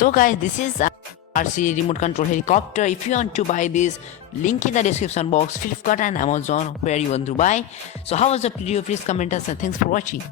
So guys, this is RC remote control helicopter. If you want to buy this, link in the description box, Flipkart and Amazon, where you want to buy. So how was the video? Please comment us and thanks for watching.